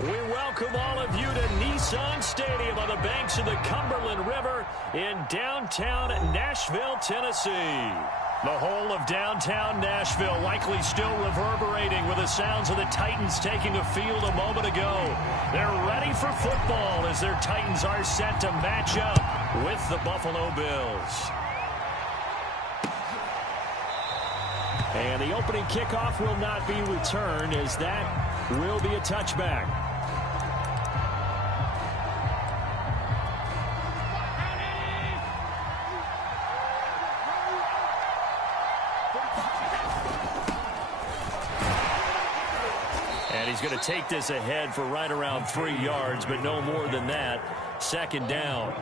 We welcome all of you to Nissan Stadium on the banks of the Cumberland River in downtown Nashville, Tennessee. The whole of downtown Nashville likely still reverberating with the sounds of the Titans taking the field a moment ago. They're ready for football as their Titans are set to match up with the Buffalo Bills. And the opening kickoff will not be returned, as that will be a touchback. And he's going to take this ahead for right around 3 yards, but no more than that. Second down.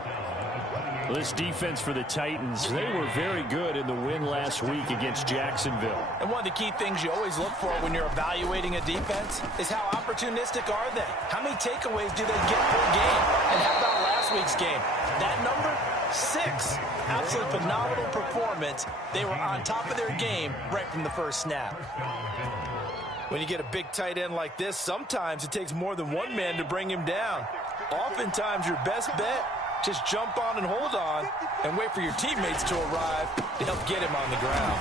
This defense for the Titans, they were very good in the win last week against Jacksonville. And one of the key things you always look for when you're evaluating a defense is how opportunistic are they? How many takeaways do they get per game? And how about last week's game? That number, 6. Absolutely phenomenal performance. They were on top of their game right from the first snap. When you get a big tight end like this, sometimes it takes more than one man to bring him down. Oftentimes your best bet, just jump on and hold on and wait for your teammates to arrive to help get him on the ground.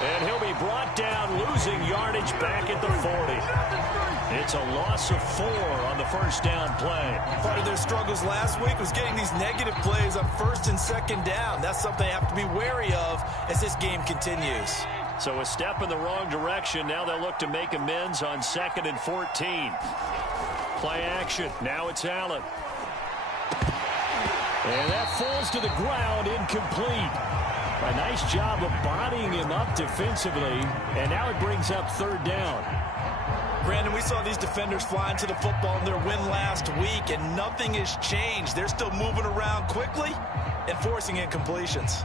And he'll be brought down, losing yardage back at the 40. It's a loss of 4 on the first down play. Part of their struggles last week was getting these negative plays on first and second down. That's something they have to be wary of as this game continues. So a step in the wrong direction. Now they'll look to make amends on 2nd and 14. Play action. Now it's Allen. And that falls to the ground, incomplete. A nice job of bodying him up defensively, and now it brings up 3rd down. Brandon, we saw these defenders flying to the football in their win last week, and nothing has changed. They're still moving around quickly and forcing incompletions.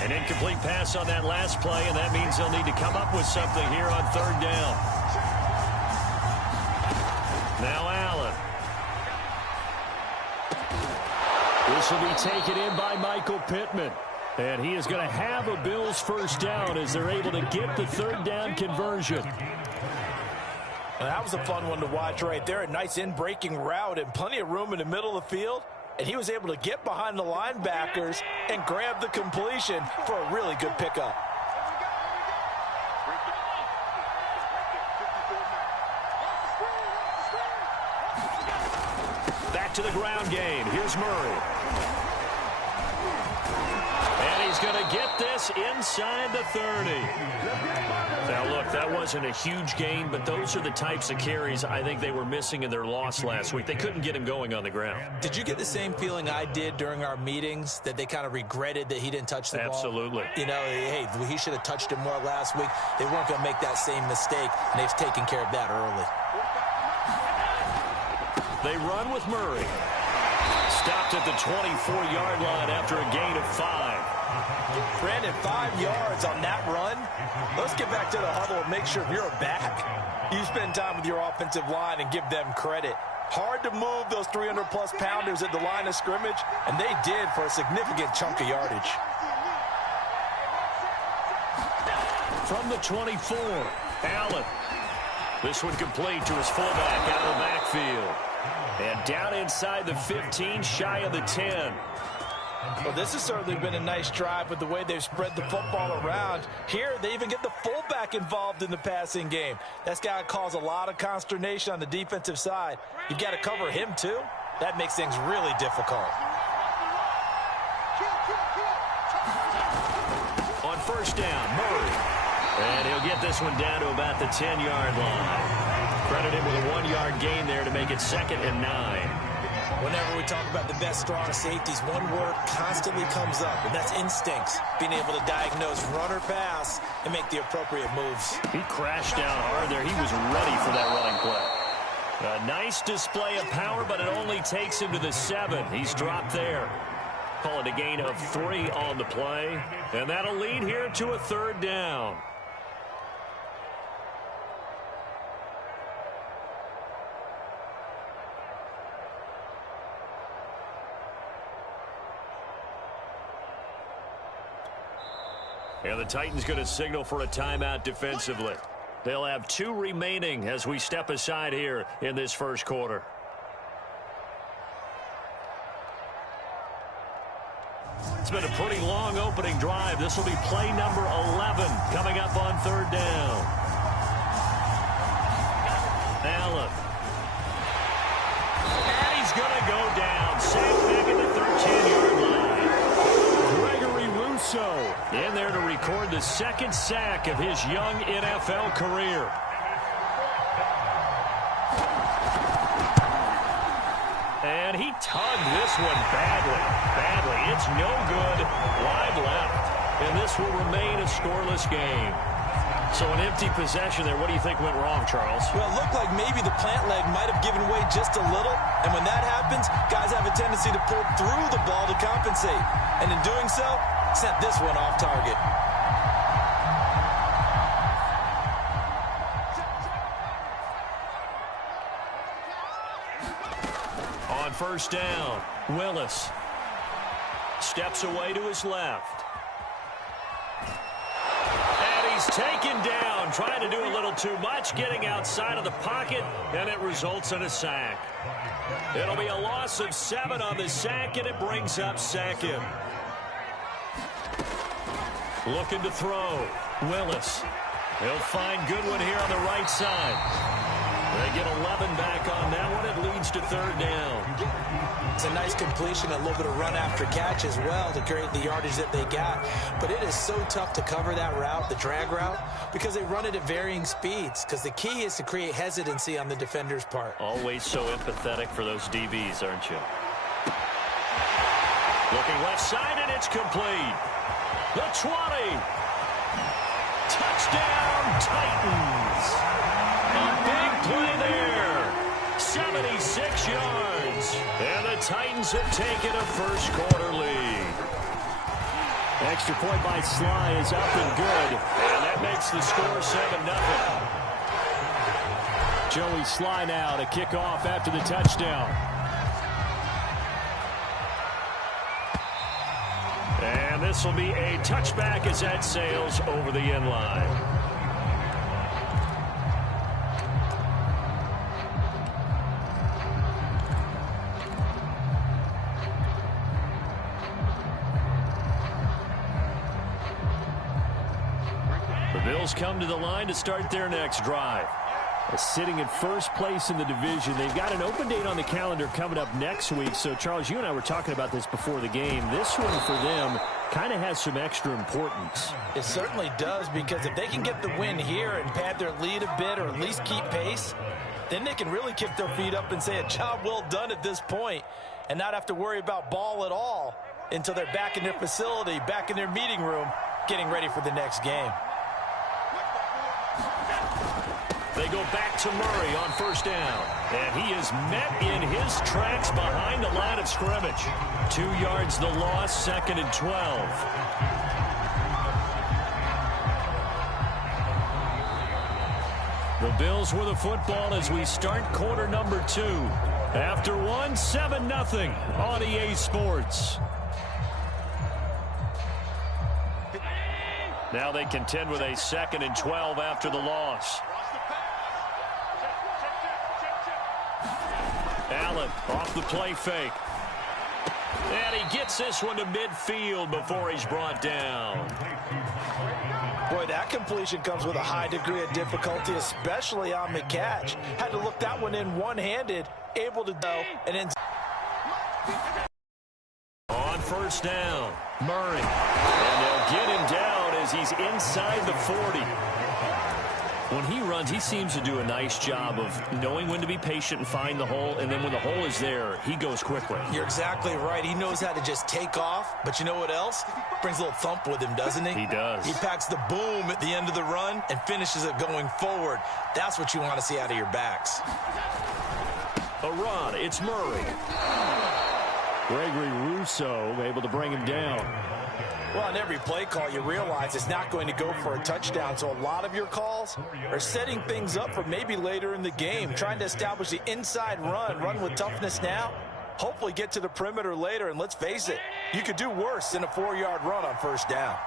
An incomplete pass on that last play, and that means they'll need to come up with something here on 3rd down. Now Allen. This will be taken in by Michael Pittman. And he is going to have a Bills first down as they're able to get the 3rd down conversion. Well, that was a fun one to watch right there. A nice in-breaking route and plenty of room in the middle of the field. And he was able to get behind the linebackers and grab the completion for a really good pickup. Back to the ground game. Here's Murray. And he's going to get this inside the 30. Now, look, that wasn't a huge gain, but those are the types of carries I think they were missing in their loss last week. They couldn't get him going on the ground. Did you get the same feeling I did during our meetings, that they kind of regretted that he didn't touch the ball? Absolutely. You know, hey, he should have touched it more last week. They weren't going to make that same mistake, and they've taken care of that early. They run with Murray. Stopped at the 24-yard line after a gain of 5. Brandon, 5 yards on that run. Let's get back to the huddle and make sure you're back. You spend time with your offensive line and give them credit. Hard to move those 300-plus pounders at the line of scrimmage, and they did for a significant chunk of yardage. From the 24, Allen. This one complete to his fullback out of the backfield. And down inside the 15, shy of the 10. Well, this has certainly been a nice drive with the way they've spread the football around. Here, they even get the fullback involved in the passing game. That's got to cause a lot of consternation on the defensive side. You've got to cover him, too. That makes things really difficult. On first down, Murray. And he'll get this one down to about the 10-yard line. Credit him with a 1-yard gain there to make it 2nd and 9. Whenever we talk about the best strong safeties, one word constantly comes up, and that's instincts. Being able to diagnose run or pass and make the appropriate moves. He crashed down hard there. He was ready for that running play. A nice display of power, but it only takes him to the 7. He's dropped there. Call it a gain of 3 on the play. And that'll lead here to a 3rd down. And the Titans going to signal for a timeout defensively. They'll have 2 remaining as we step aside here in this first quarter. It's been a pretty long opening drive. This will be play number 11 coming up on 3rd down. Allen. And he's going to go down. Sacked back at the 13-yard line. Gregory Rousseau in there to record the 2nd sack of his young NFL career. And he tugged this one badly. It's no good. Wide left. And this will remain a scoreless game. So an empty possession there. What do you think went wrong, Charles? Well, it looked like maybe the plant leg might have given way just a little. And when that happens, guys have a tendency to pull through the ball to compensate. And in doing so, sent this one off target. On 1st down, Willis steps away to his left. And he's taken down, trying to do a little too much, getting outside of the pocket, and it results in a sack. It'll be a loss of 7 on the sack, and it brings up 2nd. Looking to throw. Willis. He'll find Goodwin here on the right side. They get 11 back on that one. It leads to 3rd down. It's a nice completion, a little bit of run after catch as well to create the yardage that they got. But it is so tough to cover that route, the drag route, because they run it at varying speeds. Because the key is to create hesitancy on the defender's part. Always so empathetic for those DBs, aren't you? Looking left side, and it's complete. The 20. Touchdown, Titans. A big play there. 76 yards. And the Titans have taken a first quarter lead. Extra point by Sly is up and good. And that makes the score 7-0. Joey Sly now to kick off after the touchdown. And this will be a touchback as that sails over the end line. The Bills come to the line to start their next drive. Sitting in first place in the division. They've got an open date on the calendar coming up next week. So, Charles, you and I were talking about this before the game. This one for them kind of has some extra importance. It certainly does, because if they can get the win here and pad their lead a bit or at least keep pace, then they can really kick their feet up and say a job well done at this point and not have to worry about ball at all until they're back in their facility, back in their meeting room, getting ready for the next game. They go back to Murray on 1st down. And he is met in his tracks behind the line of scrimmage. 2 yards the loss, 2nd and 12. The Bills with the football as we start quarter number 2. After one, 7-0 on EA Sports. Now they contend with a 2nd and 12 after the loss. Allen off the play fake. And he gets this one to midfield before he's brought down. Boy, that completion comes with a high degree of difficulty, especially on the catch. Had to look that one in one-handed, able to go, and then on 1st down, Murray. And they'll get him down as he's inside the 40. When he runs, he seems to do a nice job of knowing when to be patient and find the hole, and then when the hole is there, he goes quickly. You're exactly right. He knows how to just take off, but you know what else? Brings a little thump with him, doesn't he? He does. He packs the boom at the end of the run and finishes it going forward. That's what you want to see out of your backs. A run. It's Murray. Gregory Rousseau able to bring him down. Well, on every play call, you realize it's not going to go for a touchdown, so a lot of your calls are setting things up for maybe later in the game, trying to establish the inside run with toughness now, hopefully get to the perimeter later, and let's face it, you could do worse than a 4-yard run on 1st down.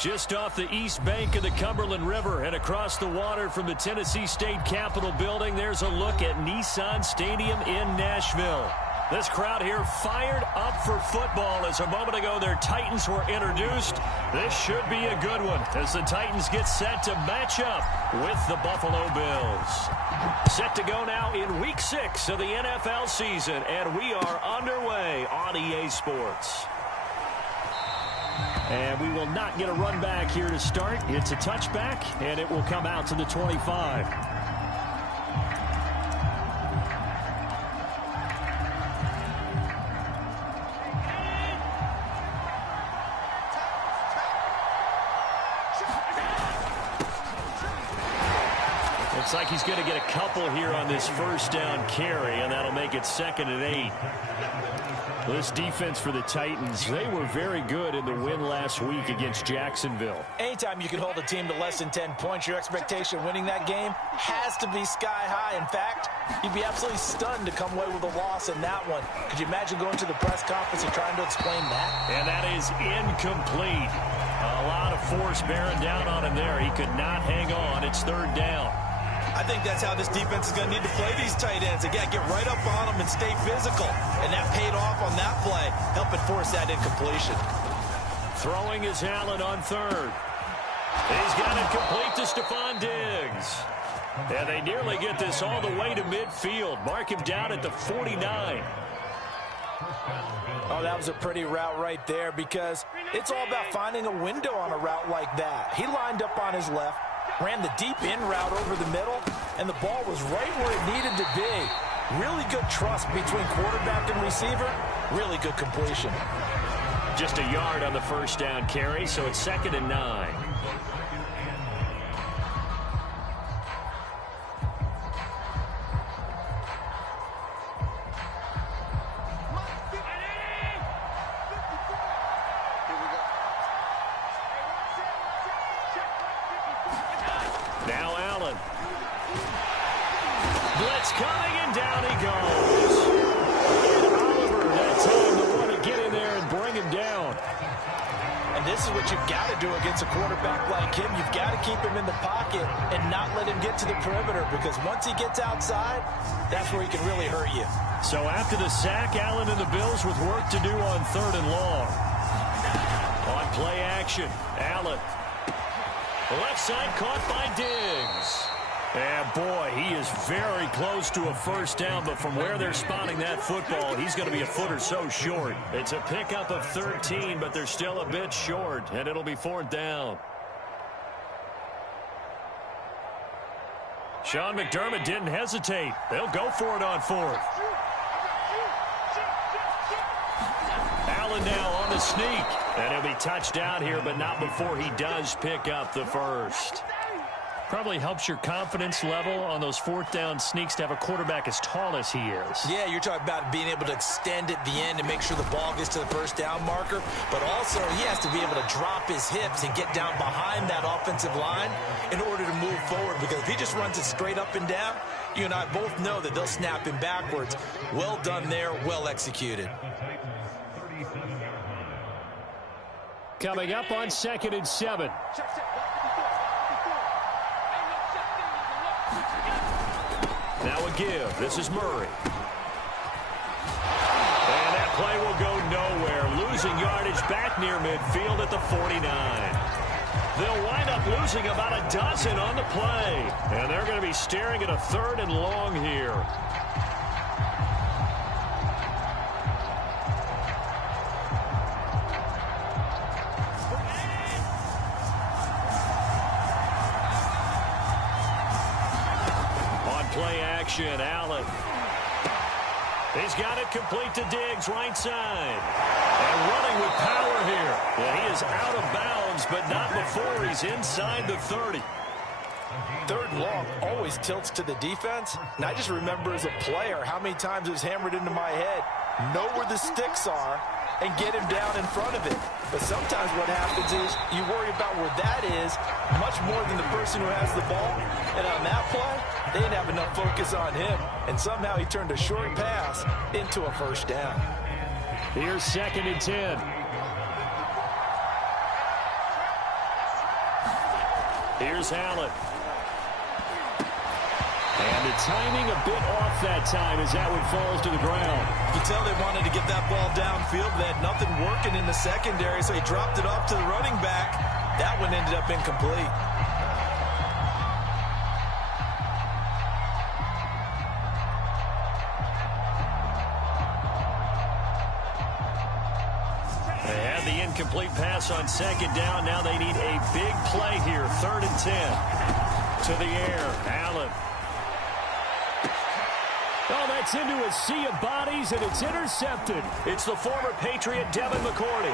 Just off the east bank of the Cumberland River and across the water from the Tennessee State Capitol building, there's a look at Nissan Stadium in Nashville. This crowd here fired up for football as a moment ago their Titans were introduced. This should be a good one as the Titans get set to match up with the Buffalo Bills. Set to go now in Week 6 of the NFL season, and we are underway on EA Sports. And we will not get a run back here to start. It's a touchback, and it will come out to the 25. Looks like he's going to get a couple here on this first down carry, and that'll make it 2nd and 8. This defense for the Titans, they were very good in the win last week against Jacksonville. Anytime you can hold a team to less than 10 points, your expectation of winning that game has to be sky high. In fact, you'd be absolutely stunned to come away with a loss in that one. Could you imagine going to the press conference and trying to explain that? And that is incomplete. A lot of force bearing down on him there. He could not hang on. It's 3rd down. I think that's how this defense is going to need to play these tight ends. Again, get right up on them and stay physical. And that paid off on that play, helping force that incompletion. Throwing is Allen on 3rd. He's got it complete to Stephon Diggs. And they nearly get this all the way to midfield. Mark him down at the 49. Oh, that was a pretty route right there because it's all about finding a window on a route like that. He lined up on his left, ran the deep in route over the middle, and the ball was right where it needed to be. Really good trust between quarterback and receiver. Really good completion. Just a yard on the first down carry, so it's 2nd and 9. Now Allen. Blitz coming, and down he goes. And Oliver, that time to want to get in there and bring him down. And this is what you've got to do against a quarterback like him. You've got to keep him in the pocket and not let him get to the perimeter, because once he gets outside, that's where he can really hurt you. So after the sack, Allen and the Bills with work to do on 3rd and long. On play action, Allen. Left side caught by Diggs. And boy, he is very close to a first down, but from where they're spotting that football, he's going to be a foot or so short. It's a pickup of 13, but they're still a bit short, and it'll be 4th down. Sean McDermott didn't hesitate. They'll go for it on 4th. Allen now on the sneak. And he'll be touched down here, but not before he does pick up the first. Probably helps your confidence level on those 4th down sneaks to have a quarterback as tall as he is. Yeah, you're talking about being able to extend at the end and make sure the ball gets to the first down marker. But also, he has to be able to drop his hips and get down behind that offensive line in order to move forward. Because if he just runs it straight up and down, you and I both know that they'll snap him backwards. Well done there, well executed. Coming up on 2nd and 7. Now a give. This is Murray. And that play will go nowhere. Losing yardage back near midfield at the 49. They'll wind up losing about a dozen on the play. And they're going to be staring at a 3rd and long here. Play action, Allen. He's got it complete to Diggs, right side. And running with power here. And he is out of bounds, but not before he's inside the 30. 3rd and long always tilts to the defense. And I just remember as a player how many times it was hammered into my head. Know where the sticks are and get him down in front of it. But sometimes what happens is you worry about where that is much more than the person who has the ball. And on that play, they didn't have enough focus on him. And somehow he turned a short pass into a first down. Here's 2nd and 10. Here's Allen. And the timing a bit off that time as that one falls to the ground. You can tell they wanted to get that ball downfield. They had nothing working in the secondary, so he dropped it off to the running back. That one ended up incomplete. They had the incomplete pass on second down. Now they need a big play here. 3rd and 10. To the air. Allen. Oh, that's into a sea of bodies, and it's intercepted. It's the former Patriot Devin McCourty.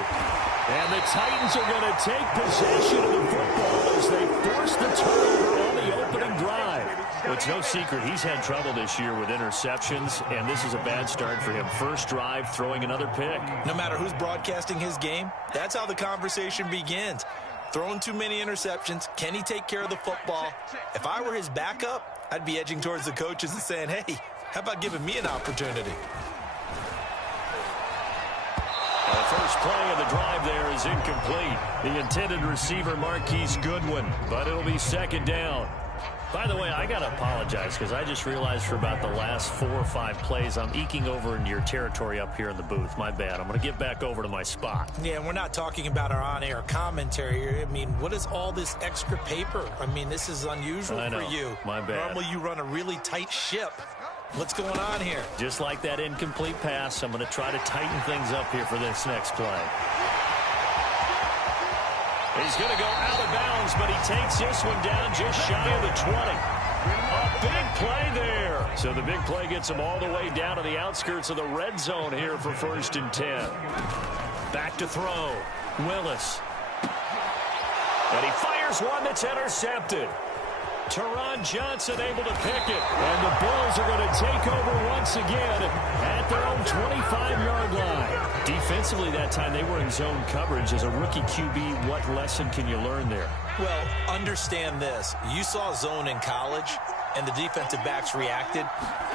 And the Titans are going to take possession of the football as they force the turnover on the opening drive. Well, it's no secret he's had trouble this year with interceptions, and this is a bad start for him. First drive, throwing another pick. No matter who's broadcasting his game, that's how the conversation begins. Throwing too many interceptions. Can he take care of the football? If I were his backup, I'd be edging towards the coaches and saying, hey, how about giving me an opportunity? The first play of the drive there is incomplete. The intended receiver, Marquise Goodwin, but it'll be second down. By the way, I got to apologize because I just realized for about the last 4 or 5 plays, I'm eking over into your territory up here in the booth. My bad. I'm going to get back over to my spot. Yeah, we're not talking about our on-air commentary here. I mean, what is all this extra paper? I mean, this is unusual for you. My bad. Normally you run a really tight ship. What's going on here? Just like that incomplete pass, I'm going to try to tighten things up here for this next play. He's going to go out of bounds, but he takes this one down just shy of the 20. A big play there. So the big play gets him all the way down to the outskirts of the red zone here for 1st and 10. Back to throw. Willis. And he fires one that's intercepted. Teron Johnson able to pick it. And the Bills are going to take over once again at their own 25-yard line. Defensively that time, they were in zone coverage. As a rookie QB, what lesson can you learn there? Well, understand this. You saw zone in college, and the defensive backs reacted,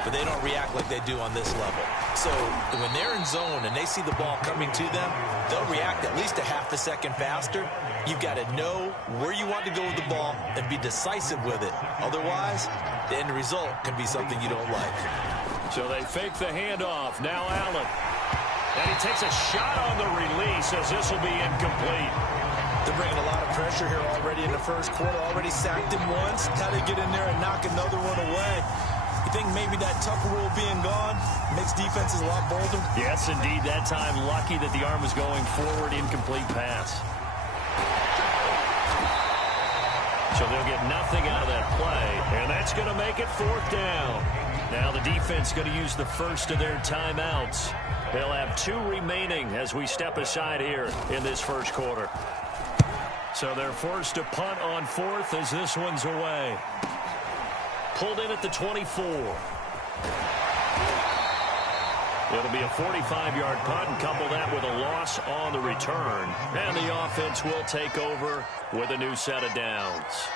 but they don't react like they do on this level. So when they're in zone and they see the ball coming to them, they'll react at least a half a second faster. You've got to know where you want to go with the ball and be decisive with it. Otherwise, the end result can be something you don't like. So they fake the handoff. Now Allen. And he takes a shot on the release as this will be incomplete. They're bringing a lot of pressure here already in the first quarter. Already sacked him once. How to get in there and knock another one away. You think maybe that Tucker rule being gone makes defenses a lot bolder? Yes, indeed. That time, lucky that the arm was going forward. Incomplete pass. So they'll get nothing out of that play. And that's going to make it 4th down. Now the defense going to use the first of their timeouts. They'll have 2 remaining as we step aside here in this first quarter. So they're forced to punt on 4th as this one's away. Pulled in at the 24. It'll be a 45-yard punt, and couple that with a loss on the return. And the offense will take over with a new set of downs.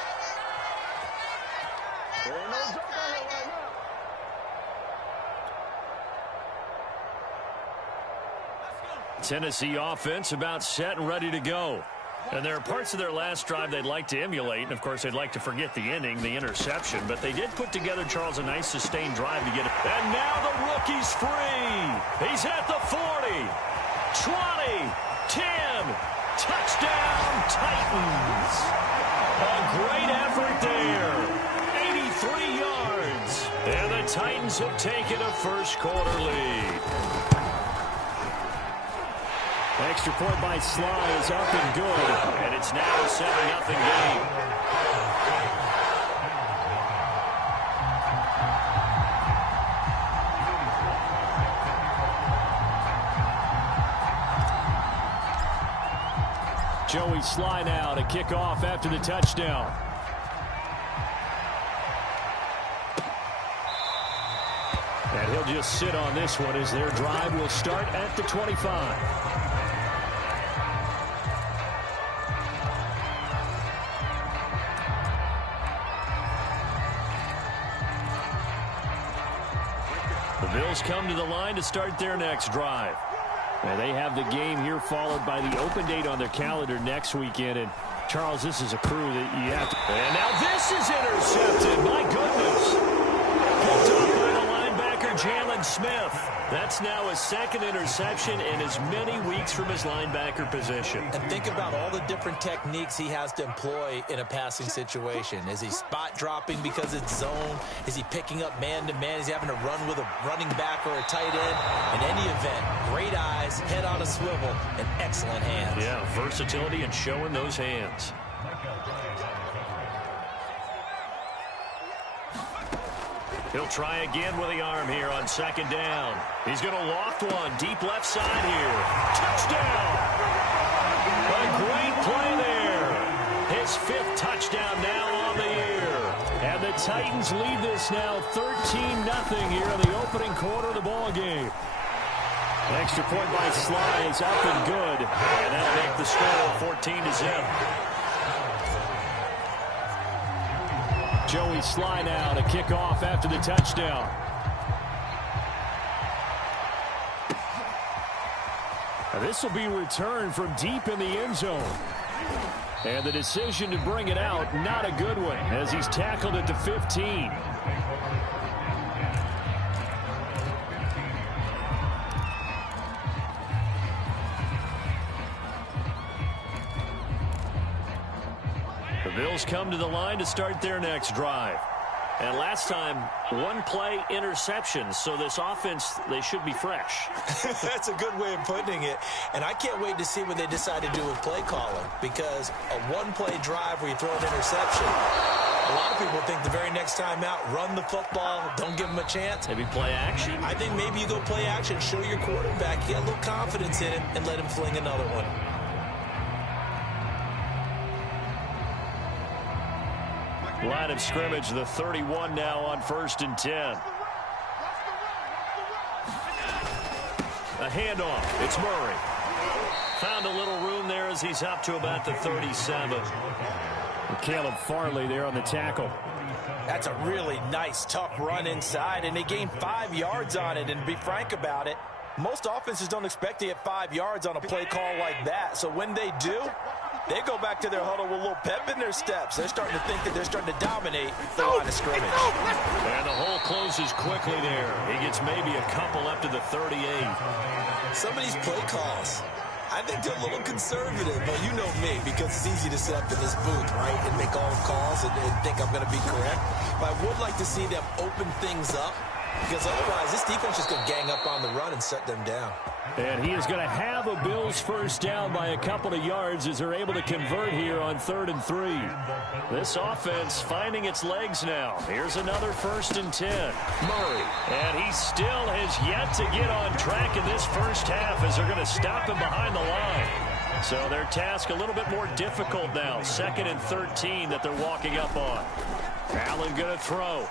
Tennessee offense about set and ready to go. And there are parts of their last drive they'd like to emulate. And, of course, they'd like to forget the inning, the interception. But they did put together, Charles, a nice sustained drive to get it. And now the rookie's free. He's at the 40, 20, 10. Touchdown, Titans. A great effort there. 83 yards. And the Titans have taken a first quarter lead. Extra point by Sly is up and good. And it's now a 7-0 game. Joey Sly now to kick off after the touchdown. And he'll just sit on this one as their drive will start at the 25. The Bills come to the line to start their next drive. And they have the game here followed by the open date on their calendar next weekend. And Charles, this is a crew that you have to... And now this is intercepted. My goodness. Picked up by the linebacker, Jalen Smith. That's now his second interception in as many weeks from his linebacker position. And think about all the different techniques he has to employ in a passing situation. Is he spot dropping because it's zone? Is he picking up man-to-man? Is he having to run with a running back or a tight end? In any event, great eyes, head on a swivel, and excellent hands. Yeah, versatility and showing those hands. He'll try again with the arm here on second down. He's going to loft one deep left side here. Touchdown! A great play there. His fifth touchdown now on the year. And the Titans lead this now 13-0 here in the opening quarter of the ball game. Extra point by Sly is up and good. And that'll make the score 14-0. Joey Sly now to kick off after the touchdown. Now this will be returned from deep in the end zone. And the decision to bring it out, not a good one, as he's tackled at the 15. The Bills come to the line to start their next drive. And last time, one-play interception. So this offense, they should be fresh. That's a good way of putting it. And I can't wait to see what they decide to do with play calling. Because a one-play drive where you throw an interception, a lot of people think the very next time out, run the football, don't give them a chance. Maybe play action. I think maybe you go play action, show your quarterback, get a little confidence in him, and let him fling another one. Line of scrimmage, the 31 now on 1st and 10. A handoff. It's Murray. Found a little room there as he's up to about the 37. And Caleb Farley there on the tackle. That's a really nice, tough run inside, and they gained 5 yards on it. And to be frank about it, most offenses don't expect to get 5 yards on a play call like that. So when they do, they go back to their huddle with a little pep in their steps. They're starting to think that they're starting to dominate the line of scrimmage. And the hole closes quickly there. He gets maybe a couple up to the 38. Some of these play calls, I think they're a little conservative, but you know me, because it's easy to sit up in this booth, right, and make all the calls and think I'm going to be correct. But I would like to see them open things up, because otherwise this defense is going to gang up on the run and shut them down. And he is going to have a Bills first down by a couple of yards as they're able to convert here on 3rd and 3. This offense finding its legs now. Here's another 1st and 10. Murray. And he still has yet to get on track in this first half as they're going to stop him behind the line. So their task a little bit more difficult now. 2nd and 13 that they're walking up on. Allen going to throw.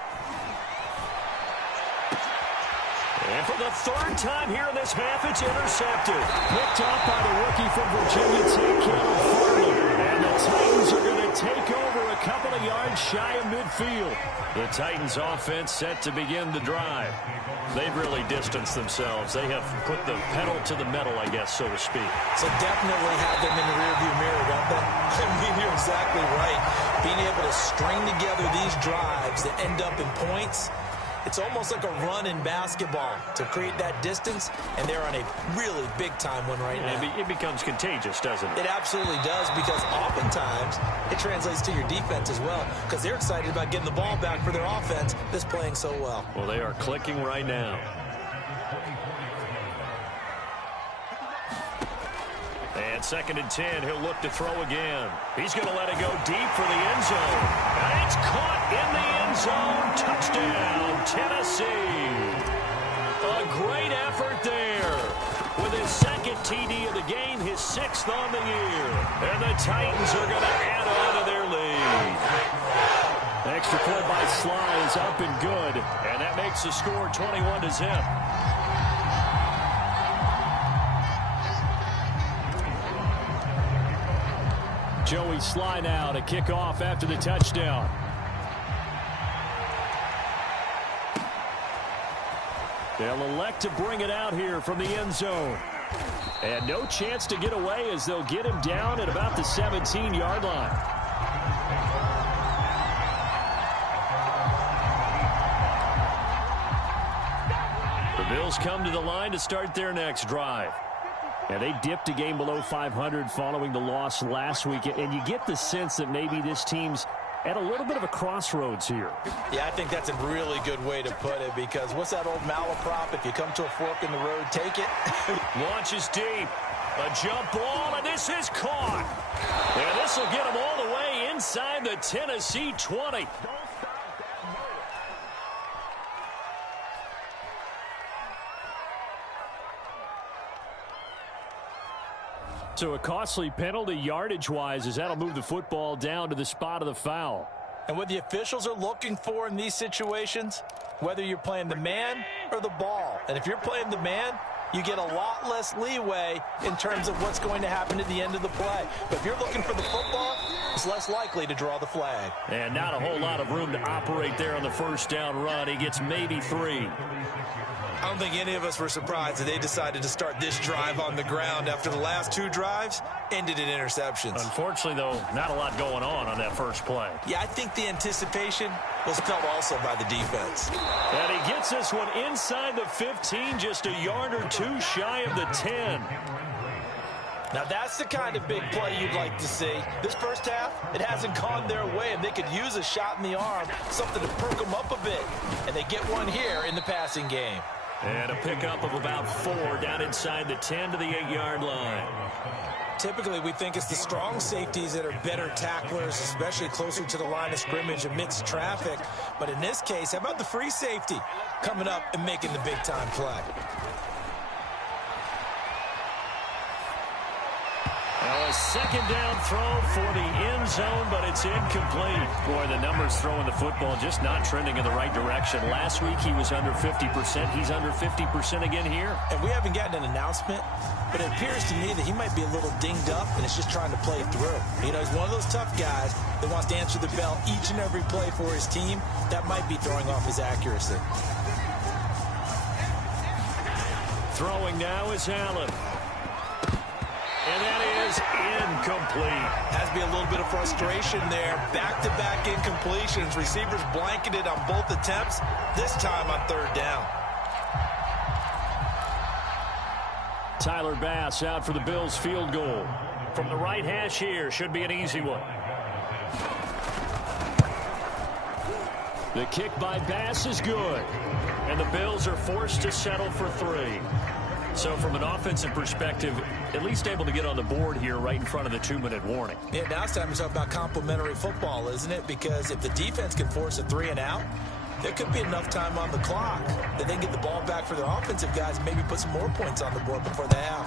And for the 3rd time here in this half, it's intercepted. Picked up by the rookie from Virginia Tech, Caleb Farley. And the Titans are going to take over a couple of yards shy of midfield. The Titans offense set to begin the drive. They've really distanced themselves. They have put the pedal to the metal, I guess, so to speak. So definitely have them in the rearview mirror, don't they? I mean, you're exactly right. Being able to string together these drives that end up in points, it's almost like a run in basketball to create that distance, and they're on a really big-time one right now. It becomes contagious, doesn't it? It absolutely does, because oftentimes it translates to your defense as well, because they're excited about getting the ball back for their offense that's playing so well. Well, they are clicking right now. And 2nd and 10, he'll look to throw again. He's going to let it go deep for the end zone. And it's caught in the end zone. Touchdown, Tennessee. A great effort there. With his 2nd TD of the game, his 6th on the year. And the Titans are going to add on to their lead. Extra point by Sly is up and good. And that makes the score 21-0. Joey Sly now to kick off after the touchdown. They'll elect to bring it out here from the end zone. And no chance to get away as they'll get him down at about the 17-yard line. The Bills come to the line to start their next drive. And they dipped a game below 500 following the loss last week. And you get the sense that maybe this team's at a little bit of a crossroads here. Yeah, I think that's a really good way to put it, because what's that old malaprop? If you come to a fork in the road, take it. Launches deep. A jump ball, and this is caught. And this will get him all the way inside the Tennessee 20. So a costly penalty yardage-wise, as that'll move the football down to the spot of the foul. And what the officials are looking for in these situations, whether you're playing the man or the ball. And if you're playing the man, you get a lot less leeway in terms of what's going to happen at the end of the play. But if you're looking for the football, it's less likely to draw the flag. And not a whole lot of room to operate there on the first down run. He gets maybe 3. I don't think any of us were surprised that they decided to start this drive on the ground after the last 2 drives ended in interceptions. Unfortunately, though, not a lot going on that first play. Yeah, I think the anticipation was felt also by the defense. And he gets this one inside the 15, just a yard or 2 shy of the 10. Now, that's the kind of big play you'd like to see. This first half, it hasn't gone their way, and they could use a shot in the arm, something to perk them up a bit. And they get one here in the passing game. And a pickup of about 4 down inside the 10 to the 8-yard line. Typically, we think it's the strong safeties that are better tacklers, especially closer to the line of scrimmage amidst traffic. But in this case, how about the free safety coming up and making the big-time play? Now a second down throw for the end zone, but it's incomplete. Boy, the numbers throwing the football just not trending in the right direction. Last week he was under 50%. He's under 50% again here. And we haven't gotten an announcement, but it appears to me that he might be a little dinged up and it's just trying to play through. You know, he's one of those tough guys that wants to answer the bell each and every play for his team. That might be throwing off his accuracy. Throwing now is Allen. And that is incomplete. Has to be a little bit of frustration there. Back-to-back incompletions. Receivers blanketed on both attempts, this time on 3rd down. Tyler Bass out for the Bills field goal. From the right hash here, should be an easy one. The kick by Bass is good. And the Bills are forced to settle for 3. So from an offensive perspective, at least able to get on the board here right in front of the 2-minute warning. Yeah, now it's time to talk about complementary football, isn't it? Because if the defense can force a 3 and out, there could be enough time on the clock that they can get the ball back for their offensive guys and maybe put some more points on the board before the half.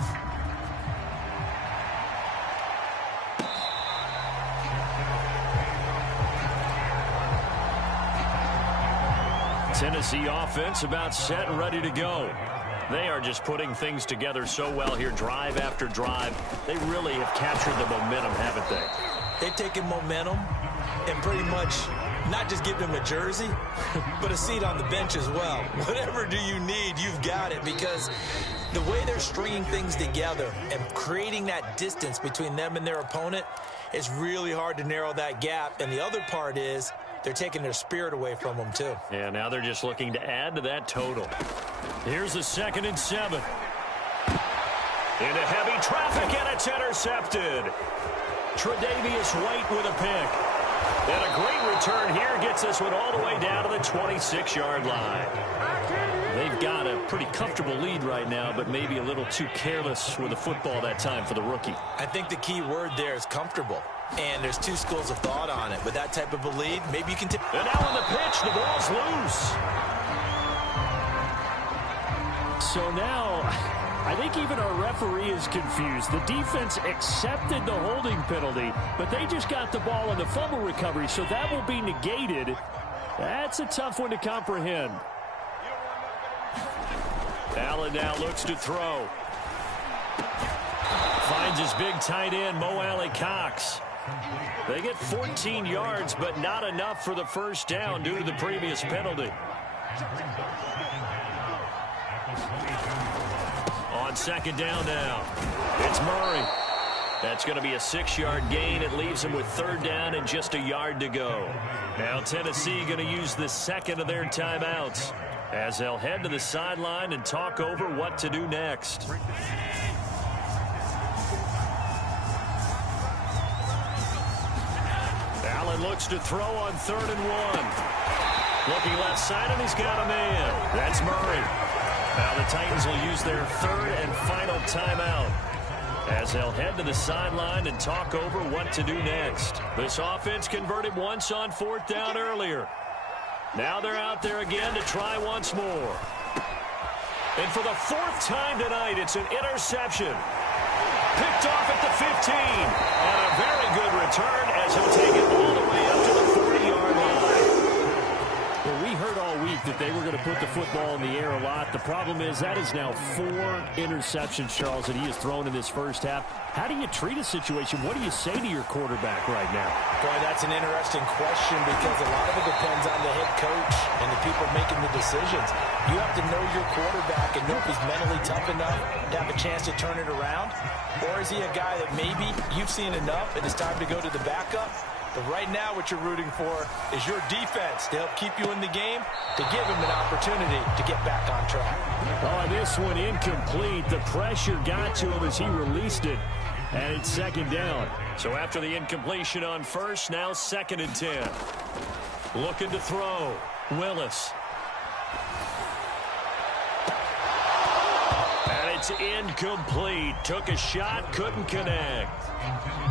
Tennessee offense about set and ready to go. They are just putting things together so well here, drive after drive. They really have captured the momentum, haven't they? They've taken momentum and pretty much not just given them a jersey, but a seat on the bench as well. Whatever do you need, you've got it, because the way they're stringing things together and creating that distance between them and their opponent is really hard to narrow that gap. And the other part is they're taking their spirit away from them, too. Yeah, now they're just looking to add to that total. Here's a 2nd and 7. Into heavy traffic, and it's intercepted. Tre'Davious White with a pick. And a great return here gets this one all the way down to the 26-yard line. They've got a pretty comfortable lead right now, but maybe a little too careless with the football that time for the rookie. I think the key word there is comfortable. And there's 2 schools of thought on it. With that type of a lead, maybe you can tip. And now on the pitch, the ball's loose. So now, I think even our referee is confused. The defense accepted the holding penalty, but they just got the ball on the fumble recovery, so that will be negated. That's a tough one to comprehend. Allen now looks to throw. Finds his big tight end, Mo Alley-Cox. They get 14 yards, but not enough for the first down due to the previous penalty. On second down now, it's Murray. That's going to be a 6-yard gain. It leaves them with third down and just a yard to go. Now Tennessee going to use the second of their timeouts as they'll head to the sideline and talk over what to do next. Allen looks to throw on 3rd and 1. Looking left side, and he's got a man. That's Murray. Now the Titans will use their third and final timeout as they'll head to the sideline and talk over what to do next. This offense converted once on 4th down earlier. Now they're out there again to try once more. And for the 4th time tonight, it's an interception. Picked off at the 15. And a very good return as he'll take it all the way up to the 40-yard line. Well, we heard all week that they were going to put the football in the air a lot. The problem is that is now 4 interceptions, Charles, that he has thrown in this first half. How do you treat a situation? What do you say to your quarterback right now? Boy, that's an interesting question because a lot of it depends on the head coach and the people making the decisions. You have to know your quarterback and know if he's mentally tough enough to have a chance to turn it around. Or is he a guy that maybe you've seen enough and it's time to go to the backup? But right now what you're rooting for is your defense to help keep you in the game, to give him an opportunity to get back on track. Oh, this one incomplete. The pressure got to him as he released it. And it's second down. So after the incompletion on first, now 2nd and 10. Looking to throw. Willis. And it's incomplete. Took a shot, couldn't connect.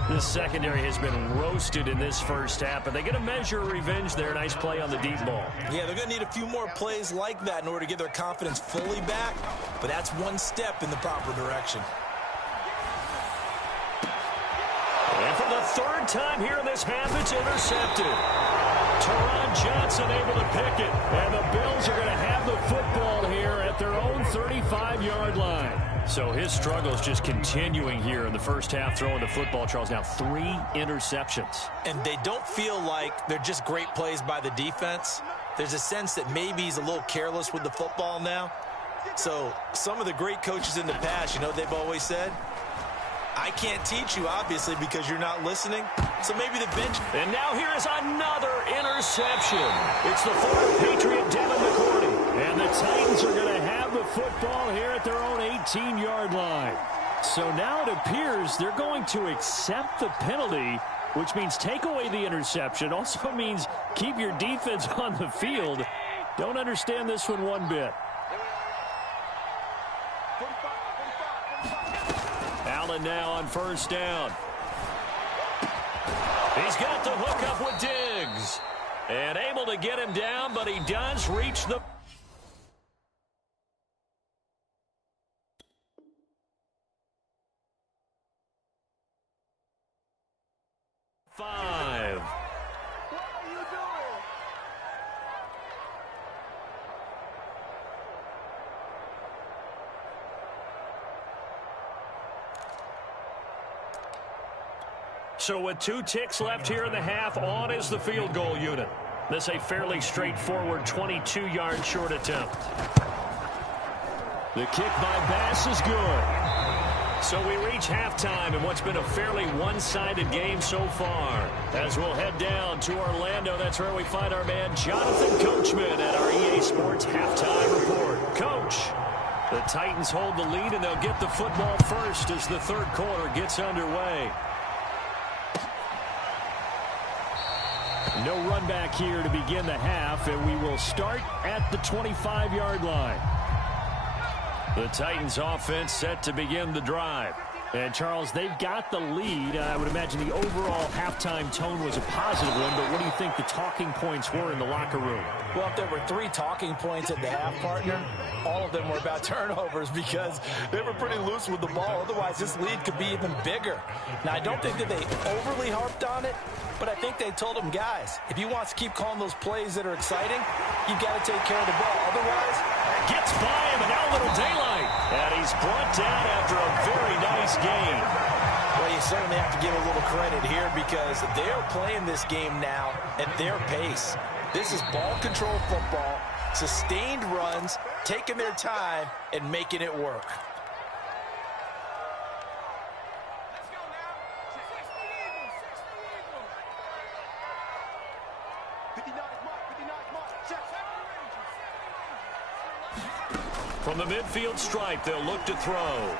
The secondary has been roasted in this first half, but they get a measure of revenge there. Nice play on the deep ball. Yeah, they're going to need a few more plays like that in order to get their confidence fully back, but that's one step in the proper direction. And for the 3rd time here in this half, it's intercepted. Teron Johnson able to pick it, and the Bills are going to have the football here at their own 35-yard line. So his struggles just continuing here in the first half throwing the football, Charles. Now 3 interceptions. And they don't feel like they're just great plays by the defense. There's a sense that maybe he's a little careless with the football now. So some of the great coaches in the past, you know, they've always said, I can't teach you, obviously, because you're not listening. So maybe the bench. And now here is another interception. It's the former Patriot, Devin McCourty. And the Titans are going to have the football here at their own 18-yard line. So now it appears they're going to accept the penalty, which means take away the interception. Also means keep your defense on the field. Don't understand this one bit. Allen now on first down. He's got the hook up with Diggs. And able to get him down, but he does reach the... Five. So with 2 ticks left here in the half, on is the field goal unit. This a fairly straightforward 22-yard short attempt. The kick by Bass is good. So we reach halftime in what's been a fairly one-sided game so far. As we'll head down to Orlando, that's where we find our man Jonathan Coachman at our EA Sports Halftime Report. Coach, the Titans hold the lead, and they'll get the football first as the third quarter gets underway. No run back here to begin the half, and we will start at the 25-yard line. The Titans offense set to begin the drive. And, Charles, they've got the lead. I would imagine the overall halftime tone was a positive one, but what do you think the talking points were in the locker room? Well, if there were 3 talking points at the half, partner, all of them were about turnovers because they were pretty loose with the ball. Otherwise, this lead could be even bigger. Now, I don't think that they overly harped on it, but I think they told them, guys, if you want to keep calling those plays that are exciting, you've got to take care of the ball. Otherwise, gets by him, and now a little daylight. And he's brought down after a very nice game. Well, you certainly have to give a little credit here because they're playing this game now at their pace. This is ball control football, sustained runs, taking their time, and making it work. From the midfield stripe, they'll look to throw.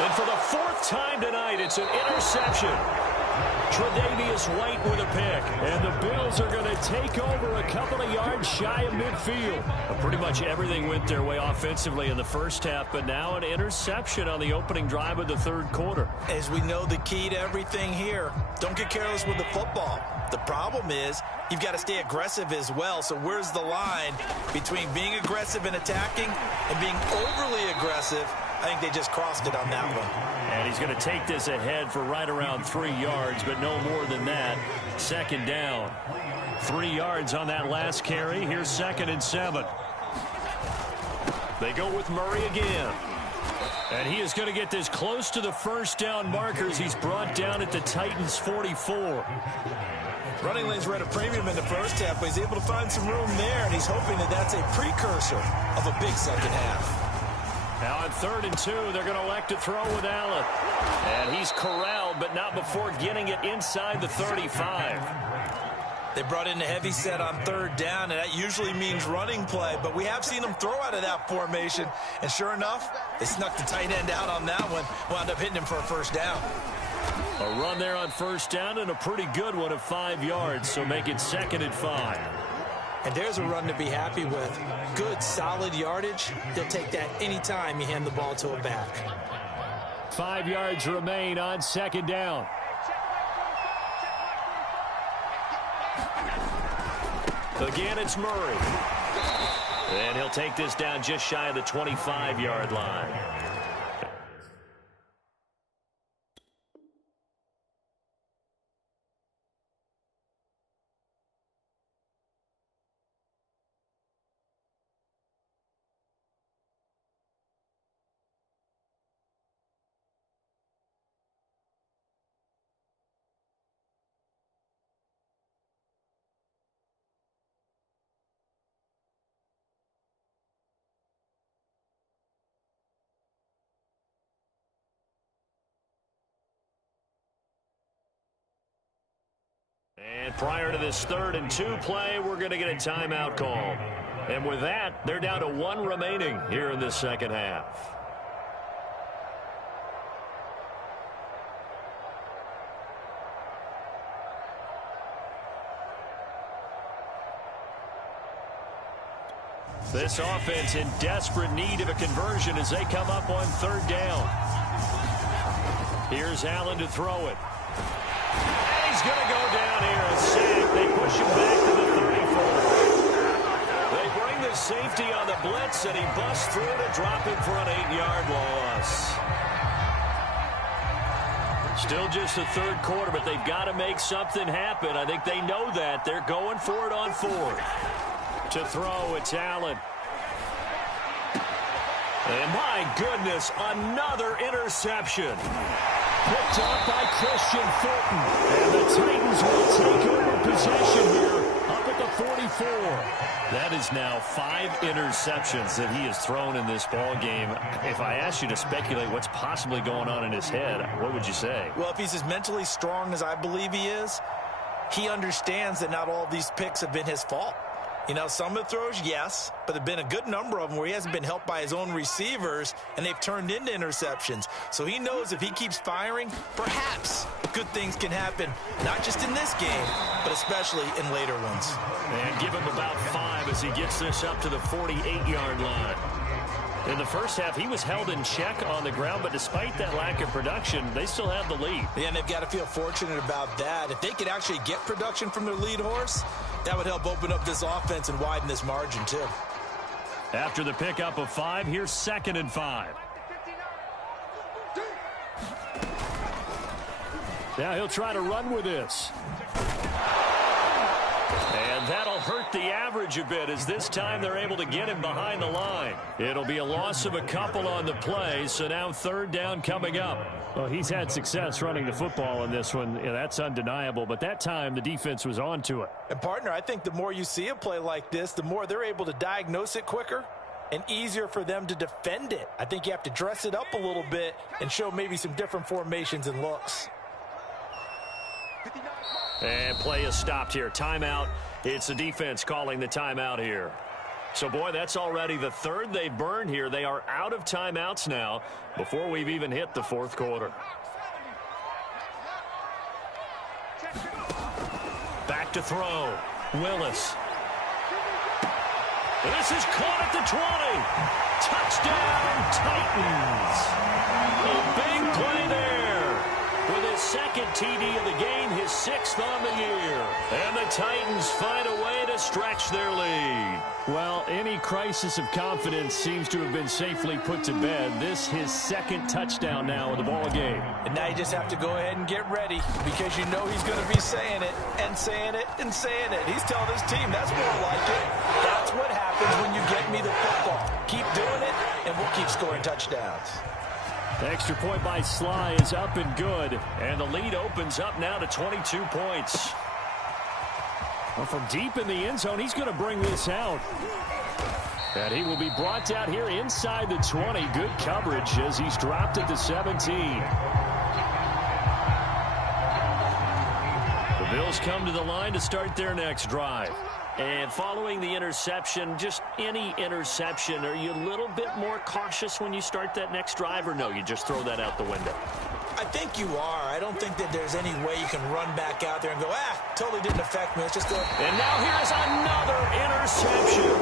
And for the fourth time tonight, it's an interception. Tre'Davious White with a pick. And the Bills are going to take over a couple of yards shy of midfield. Well, pretty much everything went their way offensively in the first half, but now an interception on the opening drive of the third quarter. As we know, the key to everything here, don't get careless with the football. The problem is you've got to stay aggressive as well. So where's the line between being aggressive and attacking and being overly aggressive? I think they just crossed it on that one. And he's going to take this ahead for right around 3 yards, but no more than that. Second down. 3 yards on that last carry. Here's 2nd and 7. They go with Murray again. And he is going to get this close to the first down markers. He's brought down at the Titans' 44. Running lanes were at a premium in the first half, but he's able to find some room there, and he's hoping that that's a precursor of a big second half. Now on 3rd and 2, they're going to elect to throw with Allen. And he's corralled, but not before getting it inside the 35. They brought in a heavy set on 3rd down, and that usually means running play, but we have seen them throw out of that formation, and sure enough, they snuck the tight end out on that one, wound up hitting him for a first down. A run there on 1st down, and a pretty good one of 5 yards, so make it 2nd and 5. And there's a run to be happy with. Good, solid yardage. They'll take that anytime you hand the ball to a back. 5 yards remain on 2nd down. Again, it's Murray. And he'll take this down just shy of the 25-yard line. And prior to this 3rd and 2 play, we're going to get a timeout call. And with that, they're down to 1 remaining here in this second half. This offense in desperate need of a conversion as they come up on 3rd down. Here's Allen to throw it. He's going to go down here and sack. They push him back to the 34. They bring the safety on the blitz, and he busts through to drop him for an 8-yard loss. Still just the 3rd quarter, but they've got to make something happen. I think they know that. They're going for it on 4th. To throw, it's Allen. And my goodness, another interception. Picked off by Christian Fulton. And the Titans will take over possession here up at the 44. That is now 5 interceptions that he has thrown in this ball game. If I asked you to speculate what's possibly going on in his head, what would you say? Well, if he's as mentally strong as I believe he is, he understands that not all of these picks have been his fault. You know, some of the throws, yes, but there have been a good number of them where he hasn't been helped by his own receivers, and they've turned into interceptions. So he knows if he keeps firing, perhaps good things can happen, not just in this game, but especially in later ones. And give him about 5 as he gets this up to the 48-yard line. In the first half, he was held in check on the ground, but despite that lack of production, they still have the lead. Yeah, and they've got to feel fortunate about that. If they could actually get production from their lead horse, that would help open up this offense and widen this margin, too. After the pickup of 5, here's 2nd and 5. Now he'll try to run with this. And that'll hurt the average a bit as this time they're able to get him behind the line. It'll be a loss of a couple on the play, so now 3rd down coming up. Well, he's had success running the football in this one. Yeah, that's undeniable, but that time the defense was on to it. And, partner, I think the more you see a play like this, the more they're able to diagnose it quicker and easier for them to defend it. I think you have to dress it up a little bit and show maybe some different formations and looks. And play is stopped here. Timeout. It's the defense calling the timeout here. So, boy, that's already the third they've burned here. They are out of timeouts now before we've even hit the fourth quarter. Back to throw. Willis. This is caught at the 20. Touchdown, Titans. A big play there. With his second TD of the game, his sixth on the year. And the Titans find a way to stretch their lead. Well, any crisis of confidence seems to have been safely put to bed. This his second touchdown now in the ball game. And now you just have to go ahead and get ready because you know he's going to be saying it and saying it and saying it. He's telling his team that's more like it. That's what happens when you get me the football. Keep doing it, and we'll keep scoring touchdowns. The extra point by Sly is up and good. And the lead opens up now to 22 points. Well, from deep in the end zone, he's going to bring this out. And he will be brought out here inside the 20. Good coverage as he's dropped at the 17. The Bills come to the line to start their next drive. And following the interception, just any interception, are you a little bit more cautious when you start that next drive, or no, you just throw that out the window? I think you are. I don't think that there's any way you can run back out there and go, totally didn't affect me. Let's just go. And now here's another interception.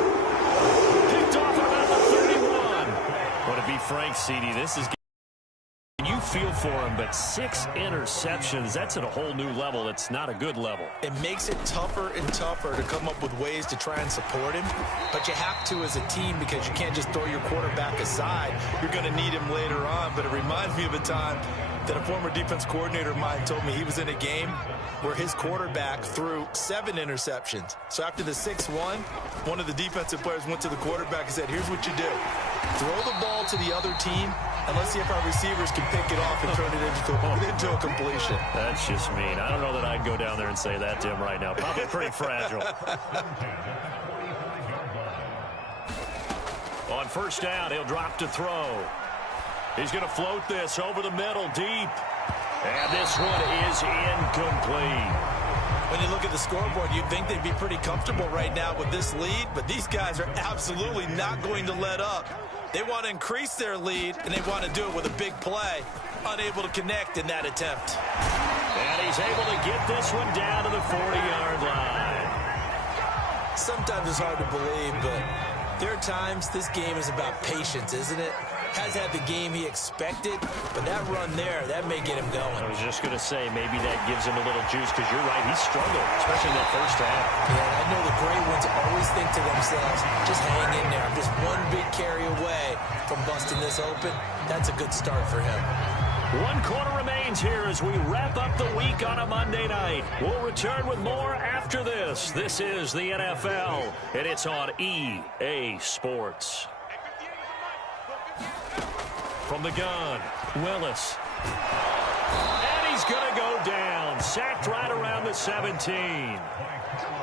Picked off at about the 31. But to be frank, CD, this is... You feel for him, but 6 interceptions, that's at a whole new level. It's not a good level. It makes it tougher and tougher to come up with ways to try and support him, but you have to as a team because you can't just throw your quarterback aside. You're going to need him later on, but it reminds me of a time that a former defense coordinator of mine told me he was in a game where his quarterback threw 7 interceptions. So after the 6th one of the defensive players went to the quarterback and said, here's what you do. Throw the ball to the other team, and let's see if our receivers can pick it off and turn it into a completion. That's just mean. I don't know that I'd go down there and say that to him right now. Probably pretty fragile. On first down, he'll drop to throw. He's going to float this over the middle deep. And this one is incomplete. When you look at the scoreboard, you'd think they'd be pretty comfortable right now with this lead, but these guys are absolutely not going to let up. They want to increase their lead, and they want to do it with a big play. Unable to connect in that attempt. And he's able to get this one down to the 40-yard line. Sometimes it's hard to believe, but there are times this game is about patience, isn't it? Has had the game he expected, but that run there, that may get him going. I was just going to say, maybe that gives him a little juice, because you're right, he struggled, especially in that first half. Yeah, I know the great ones always think to themselves, just hang in there. I'm just one big carry away from busting this open. That's a good start for him. 1 quarter remains here as we wrap up the week on a Monday night. We'll return with more after this. This is the NFL, and it's on EA Sports. From the gun, Willis. And he's going to go down. Sacked right around the 17.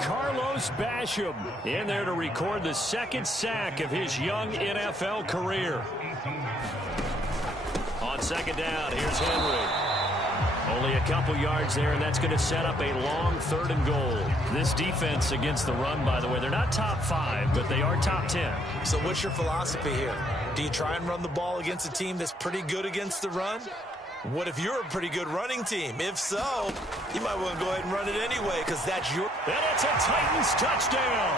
Carlos Basham in there to record the second sack of his young NFL career. On second down, here's Henry. Only a couple yards there, and that's going to set up a long 3rd and goal. This defense against the run, by the way, they're not top 5, but they are top 10. So what's your philosophy here? Do you try and run the ball against a team that's pretty good against the run? What if you're a pretty good running team? If so, you might want to go ahead and run it anyway because that's your... And it's a Titans touchdown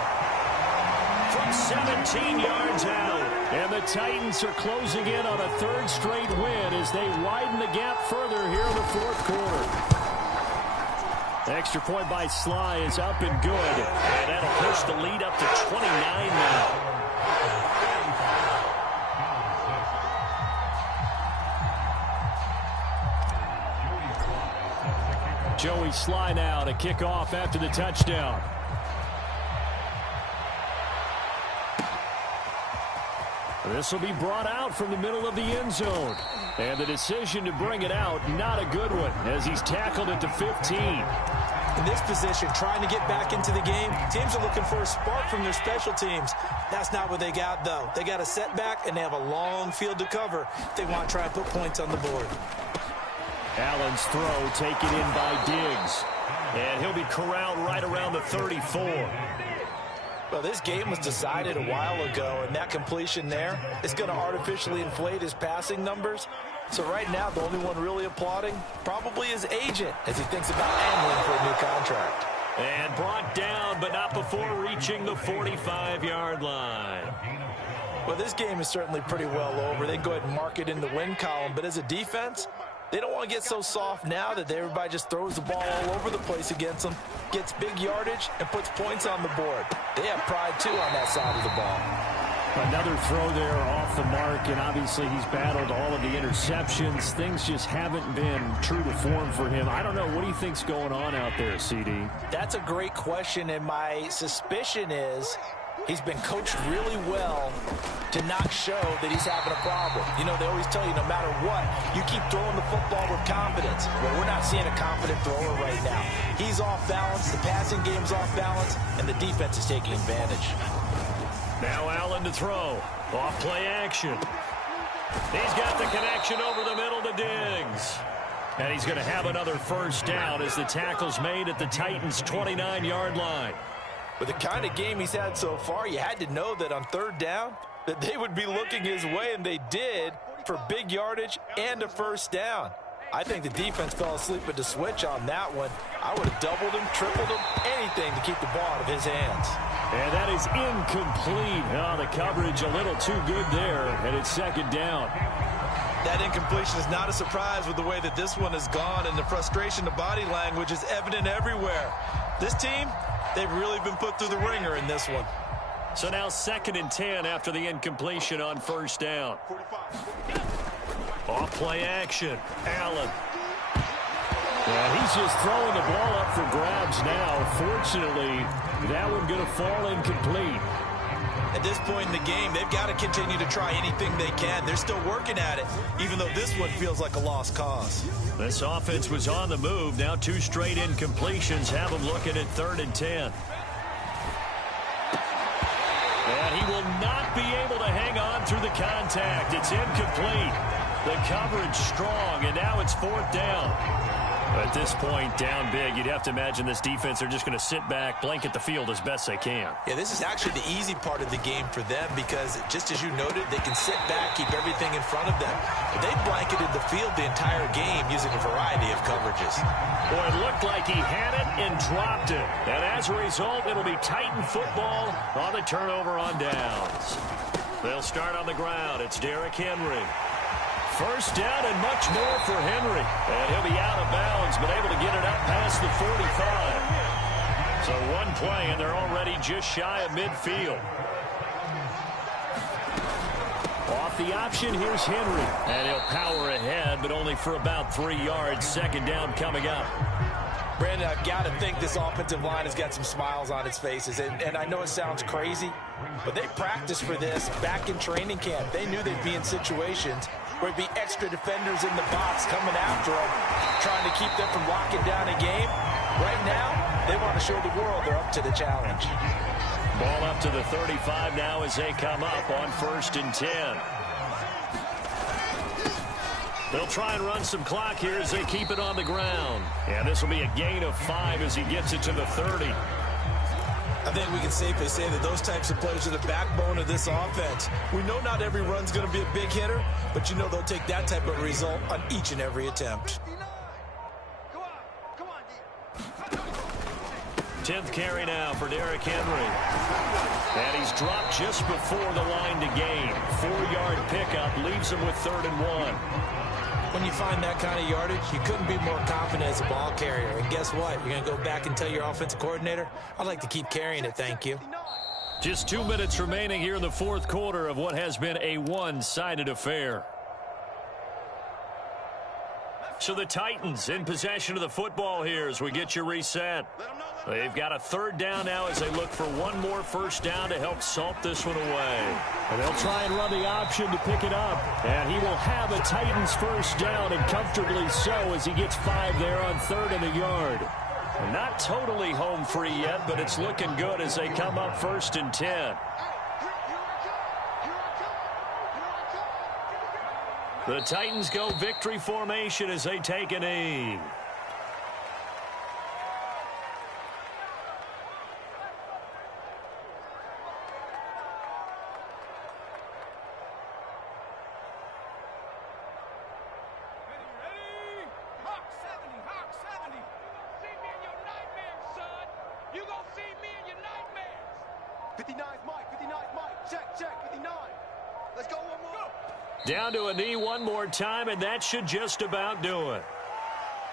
from 17 yards out. And the Titans are closing in on a 3rd straight win as they widen the gap further here in the 4th quarter. The extra point by Sly is up and good. And that'll push the lead up to 29 now. Joey Sly now to kick off after the touchdown. This will be brought out from the middle of the end zone. And the decision to bring it out, not a good one, as he's tackled at the 15. In this position, trying to get back into the game, teams are looking for a spark from their special teams. That's not what they got, though. They got a setback, and they have a long field to cover if they want to try and put points on the board. Allen's throw taken in by Diggs. And he'll be corralled right around the 34. Well, this game was decided a while ago, and that completion there is going to artificially inflate his passing numbers. So right now, the only one really applauding probably his agent as he thinks about angling for a new contract. And brought down, but not before reaching the 45-yard line. Well, this game is certainly pretty well over. They go ahead and mark it in the win column, but as a defense, they don't want to get so soft now that everybody just throws the ball all over the place against them, gets big yardage, and puts points on the board. They have pride, too, on that side of the ball. Another throw there off the mark, and obviously he's battled all of the interceptions. Things just haven't been true to form for him. I don't know. What do you think's going on out there, CD? That's a great question, and my suspicion is he's been coached really well to not show that he's having a problem. You know, they always tell you no matter what, you keep throwing the football with confidence. Well, we're not seeing a confident thrower right now. He's off balance, the passing game's off balance, and the defense is taking advantage. Now Allen to throw. Off play action. He's got the connection over the middle to Diggs. And he's going to have another first down as the tackle's made at the Titans' 29-yard line. With the kind of game he's had so far, you had to know that on third down that they would be looking his way, and they did, for big yardage and a first down. I think the defense fell asleep at the switch on that one. I would have doubled him, tripled him, anything to keep the ball out of his hands. And that is incomplete. Oh, the coverage a little too good there, and it's second down. That incompletion is not a surprise with the way that this one has gone, and the frustration, the body language is evident everywhere. This team, they've really been put through the ringer in this one. So now 2nd and 10 after the incompletion on first down. Off play action. Allen. Yeah, he's just throwing the ball up for grabs now. Fortunately, that one going to fall incomplete. At this point in the game, they've got to continue to try anything they can. They're still working at it, even though this one feels like a lost cause. This offense was on the move. Now 2 straight incompletions have them looking at 3rd and 10. And he will not be able to hang on through the contact. It's incomplete. The coverage strong, and now it's 4th down. At this point, down big, you'd have to imagine this defense are just going to sit back, blanket the field as best they can. Yeah, this is actually the easy part of the game for them because, just as you noted, they can sit back, keep everything in front of them. But they blanketed the field the entire game using a variety of coverages. Boy, it looked like he had it and dropped it. And as a result, it'll be Titan football on the turnover on downs. They'll start on the ground. It's Derrick Henry. First down and much more for Henry. And he'll be out of bounds, but able to get it up past the 45. So one play, and they're already just shy of midfield. Off the option, here's Henry. And he'll power ahead, but only for about 3 yards. Second down coming up. Brandon, I've got to think this offensive line has got some smiles on its faces. And I know it sounds crazy, but they practiced for this back in training camp. They knew they'd be in situations where it'd be extra defenders in the box coming after them, trying to keep them from locking down a game. Right now, they want to show the world they're up to the challenge. Ball up to the 35 now as they come up on 1st and 10. They'll try and run some clock here as they keep it on the ground. And this will be a gain of 5 as he gets it to the 30. I think we can safely say that those types of plays are the backbone of this offense. We know not every run's going to be a big hitter, but you know they'll take that type of result on each and every attempt. 10th carry now for Derrick Henry. And he's dropped just before the line to gain. 4-yard pickup leaves him with 3rd and 1. When you find that kind of yardage, you couldn't be more confident as a ball carrier. And guess what? You're going to go back and tell your offensive coordinator, I'd like to keep carrying it, thank you. Just 2 minutes remaining here in the 4th quarter of what has been a one-sided affair. So the Titans in possession of the football here as we get you reset. They've got a 3rd down now as they look for one more first down to help salt this one away. And they'll try and run the option to pick it up. And he will have a Titans first down, and comfortably so as he gets 5 there on 3rd and a yard. Not totally home free yet, but it's looking good as they come up 1st and 10. The Titans go victory formation as they take a knee. You gonna see me in your nightmares. 59's Mike. 59's Mike. Check. 59. Let's go one more. Down to a knee one more time, and that should just about do it.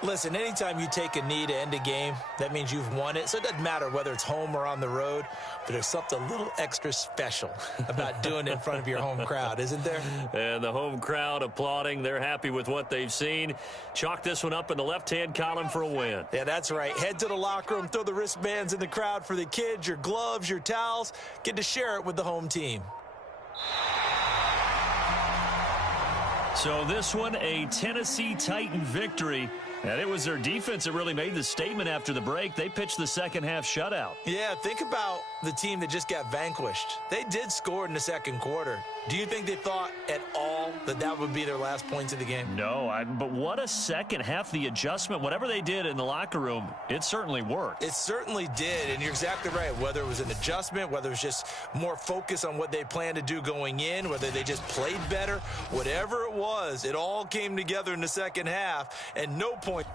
Listen, anytime you take a knee to end a game, that means you've won it. So it doesn't matter whether it's home or on the road, but there's something a little extra special about doing it in front of your home crowd, isn't there? And the home crowd applauding. They're happy with what they've seen. Chalk this one up in the left-hand column for a win. Yeah, that's right. Head to the locker room, throw the wristbands in the crowd for the kids, your gloves, your towels. Get to share it with the home team. So this one, a Tennessee Titan victory. And it was their defense that really made the statement after the break. They pitched the second half shutout. Yeah, think about the team that just got vanquished. They did score in the second quarter. Do you think they thought at all that that would be their last points of the game? No, but what a second half. The adjustment, whatever they did in the locker room, it certainly worked. It certainly did, and you're exactly right. Whether it was an adjustment, whether it was just more focus on what they planned to do going in, whether they just played better, whatever it was, it all came together in the second half, and no point